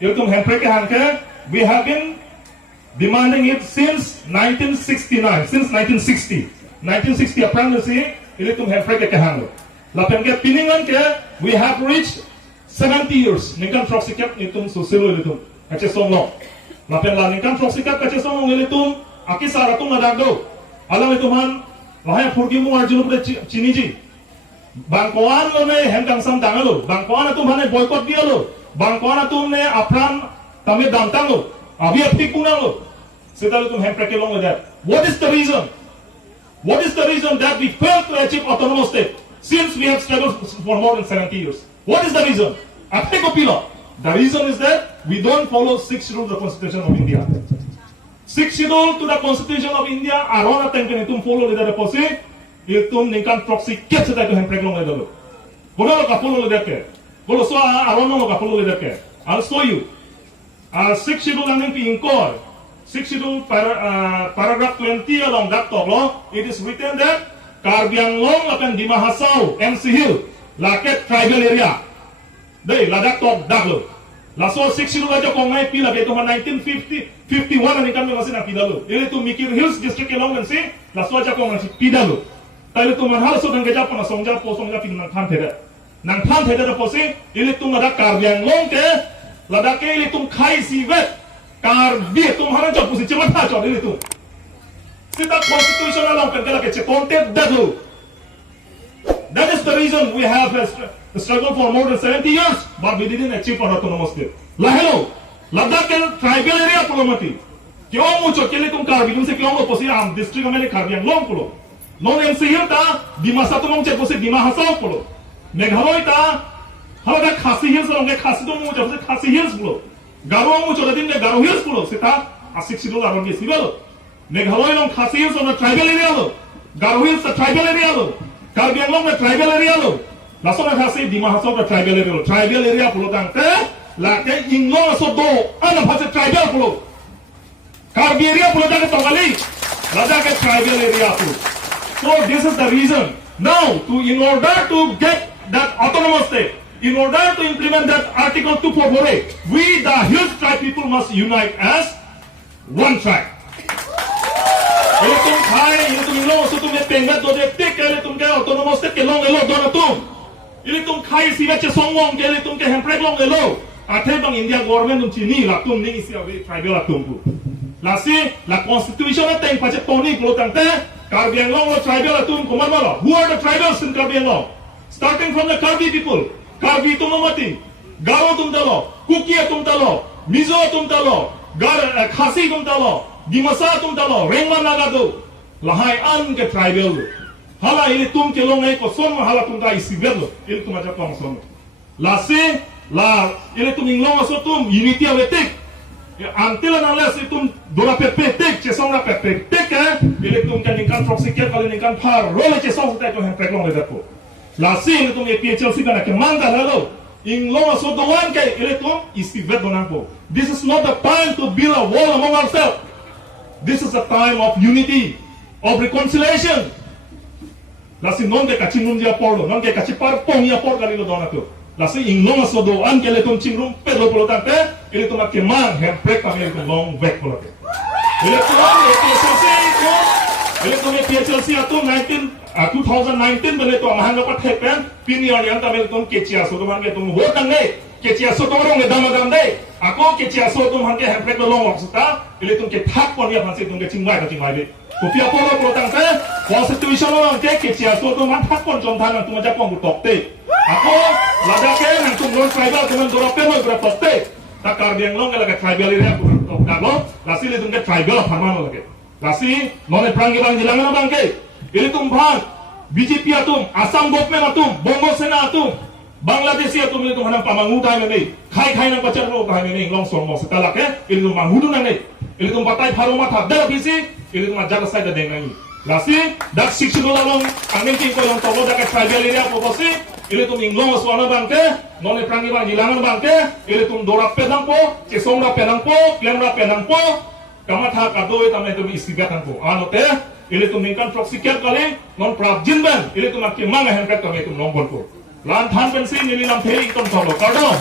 Iltum handbrake hanke, we have been demanding it since 1969, since 1960. 1960 apprentice, iltum handbrake ke hango. Lapen ke piningan ke, we have reached 70 years. Ningkan proxicap iltum susilo iltum. Kache songlong. Lapen la ningkan proxicap kache songlong iltum, aki saratung adagdo. Alam ituman, lahai furgimu arjunu pde chiniji. Bangkoan lo ne hemkang sam dangalo. Bangkoan atum hane boycott dia lo. Bangkona तुमने अपरान तमें दांता लो अभी अपनी कुना लो सिताले तुम handbrake along with that. What is the reason? What is the reason that we failed to achieve autonomous state since we have struggled for more than 70 years? What is the reason? Apne ko pila. The reason is that we don't follow 6th schedule of the Constitution of India. 6th schedule to the Constitution of India. Arona tengken tum follow le posi. Tum ningkan proxy ket seta itu handbrake along le dalo. Kono lo ka follow le deke. So I don't know what I'll show you. 6th schedule and incor. 6th schedule paragraph 20 along that top law. It is written that Karbiang Long akan di Mahasau, MC Hill, Laket tribal area. Day, ladak top daglo. Laso 6th schedule aja kong may pila beto 1950, 51 ang ikan may masin ang pidalo. Ili to Mikir Hills district along and see. Laso aja kong nasi pidalo. Tayo to manhal so ng gajap na songja po songja pinang kante. Nang plan theda da posi ilitung ada Karbiang Long ke ladake ilitung khai si vet karbi tum haran job posi cemat ha job ilitung sita constitutional long kan kala ke content dadu. That is the reason we have struggled for more than 70 years but we didn't achieve our autonomous state. Lahelo ladake tribal area promati kyo mucho ke ilitung karbi tum se kyo mo posi am district में Karbiang Long pulo non MCU ta dimasa tum che posi dima hasao pulo Meghaloi ta halaga Khasi Hills longe Khasi to mu jabse Khasi Hills pulo Garo mu choda din ne Garo Hills pulo sita asik sidol aron ge sibalo Meghaloi long Khasi Hills on tribal area lo Garo Hills the tribal area lo Karbiang Long the tribal area lo laso na Khasi Dima Hasao the tribal area lo tribal area pulo tangte la ke inglo so do ana phase tribal pulo Karbi area pulo tangte tongali lada ke tribal area pulo. So this is the reason now in order to get that autonomous state, in order to implement that Article 2448, we the Hills tribe people must unite as one tribe. Ini tum khai, ini tum ilo, so tum pengat do dektik, ini tum ke autonomous state ke long elo do na tum. Ini tum khai si bache songwong ke, ini tum ke handbrake long elo. Ate bang India government tum chini la tum ning isi awe tribal la tum pu. Lasi la constitution na teng pache toni pulo tangte Karbiang Long lo tribal la tum kumar malo. Who are the tribals in Karbiang Long? Starting from the Karbi people, Karbi tumamati, Garo tumtalo, Kukia tumtalo, Mizo tumtalo, Khasi tumtalo, Dimasa tumtalo, Rengman nagado, Lahai an ke tribal. Hala ili tum ke long ko son hala tum ta isibelo, ili tum aja tong son. Lasi la ili tum inglong aso tum unity avetik. Until and unless itum dora pepetek chesong la pepetek ili tum kan ingkan proxy ke kali ingkan par role chesong ta to handbrake long le dapo. Lasi ini tum PHLC kana ke manga lalo inglong aso doan ke ili tum isibet donangpo. This is not the time to build a wall among ourselves. This is a time of unity, of reconciliation. Lasi non ke kachingun dia porlo, non ke kachipar pong ya por kali lo donato. Lasi inglong aso doan ke le tum chingrum pedlo polo tante, ili tum ke mang handbrake kami ili tum long back polo. Ili tum PHLC itu, ili tum PHLC itu 2019 bele to mahanga pa thepen pinion yang tamel tum kechia so tum hange tum ho tangne kechia so tum rong dam dam dei ako kechia so tum hange handbrake lo long waksuta ili tum ke thak pon ya phanse tum ke chingwai de kopia polo pro tangse constitution lo ke kechia so tum han thak pon jom than tum ja pong tok te ako lada ke nang tum non tribal tum dora pe mo gra tok te ta Karbiang Long la ke tribal area pu tok da lo lasi le tum ke tribal pharma lo lage lasi non prangi bang hilang na bang ke ili tum bhan BJP atum, Assam government atum, Bongo Sena atum, Bangladeshi atum ili tum hanang pamangu dai menei, khai nang pacar lo dai menei long song mo setala ke ili tum mangudu nang nei, ili tum patai pharo ma thap da bisi, ili tum ajar sai da deng nang. Lasi, dak siksu dolong angin ki ko yang togo dak tribal area po bosi, ile tum inglong aswana bangke, none prangi bang jilangan bangke, ile tum dorap pedang po, cesong rap pedang po, klem rap pedang po, kamatha kadoi tamne tum istigatan po. Anote, ile tum ningkan proxy care kali, non prab jinban, ile tum akki manga hempret kami tum nongbon po. Lan than pensi nili lam thei tum togo, kardom.